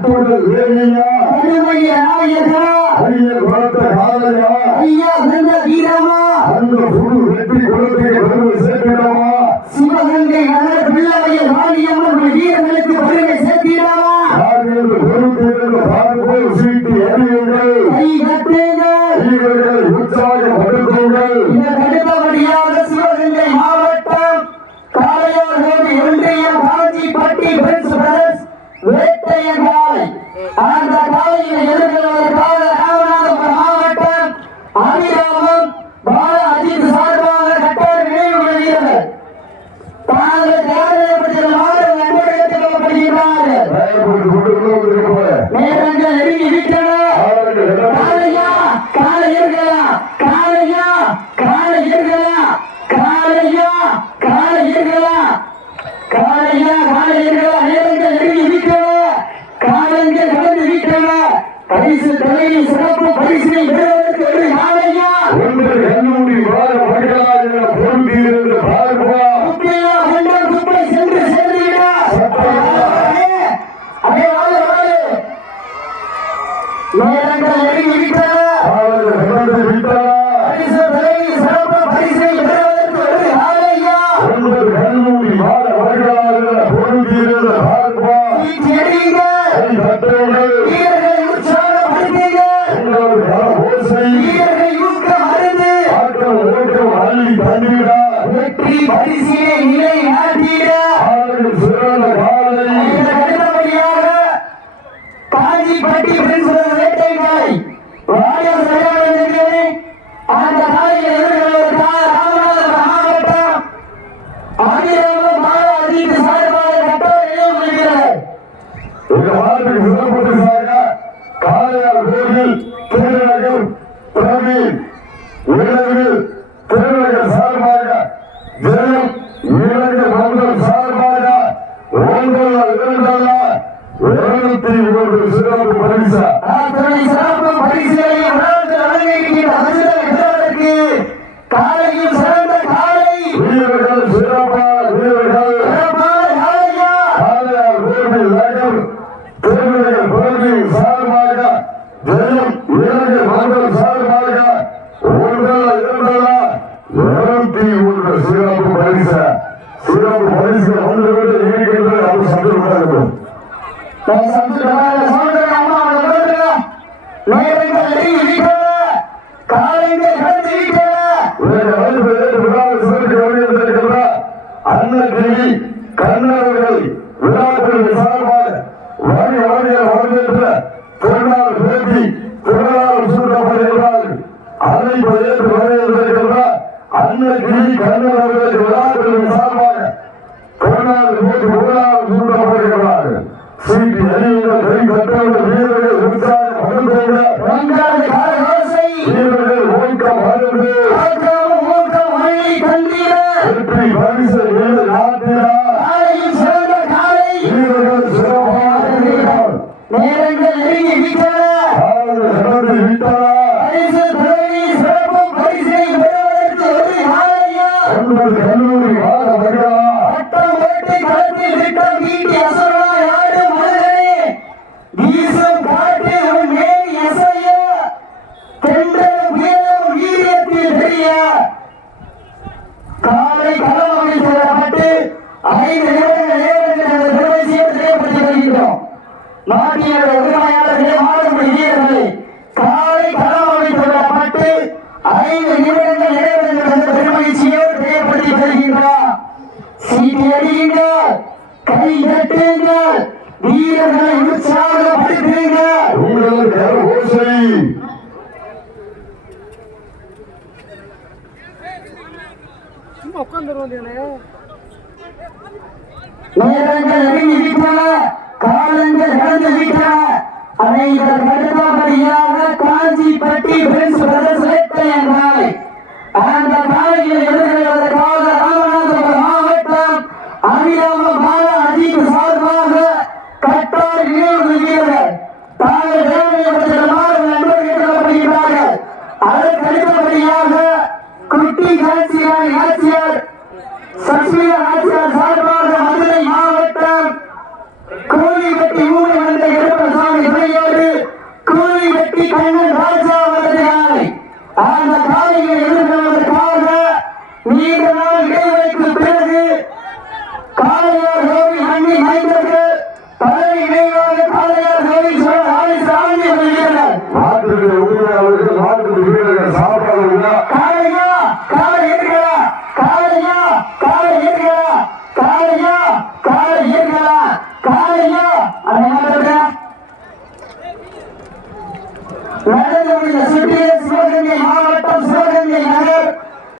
கட்டுவதில் வேலையா பெருமைய நாயகா ஐயர் வளர்த்த சிவகங்கை நகர பிள்ளைய வீரர்களுக்கு அந்த பாதையில் இருக்கிறவர்கள் விருதை சிறப்பு பரிசினை பெறுவதற்கு நாளையா ஒன்று கல்லூரி வார பகலால் என பரிசீலை நிலை நாட்டிட. அவர்கள் சிறந்த காலை கடிதப்படியாக காஞ்சிப்பட்டி பிரின்சிபல் வேட்டை காலை சிவப்பு பரிச சிவப்பு பரிசு ஒன்று வீட்டு இருக்கின்ற அவர் சந்தர்ப்பம் இருக்கும் சந்தர்ப்பம் ஐந்து நிமிடங்கள் நேரத்தில் அந்த பெருமை செய்யப்பட்டு வருகிறோம் நாடியவர் எதிர்மையாளர்களே மாறும் இந்தியர்களை காலை கலாமணி சொல்லப்பட்டு ஐந்து நிமிடங்கள் இடைவெளிகள் என்ற பெருமகிழ்ச்சியோடு பெயர்படுத்தி பெறுகின்றார் சீட்டி அடியுங்கள் கை கட்டுங்கள் வீரர்களை காலங்கள் கடந்து விட்டன. அனைவர் கடுத்தபடியாக காஞ்சிப்பட்டி பிரின்ஸ் பிரதர்ஸ் என்ற ஆலை அந்த காலையில் வீரர்கள் சாப்பாடு விழா காளையா காளை இருக்கிறா காளையா காளை இருக்கிறா காளையா காளை இருக்கிறா காளையா அந்த மாதிரி நடந்து சிவகங்கை மாவட்டம் சிவகங்கை நகர்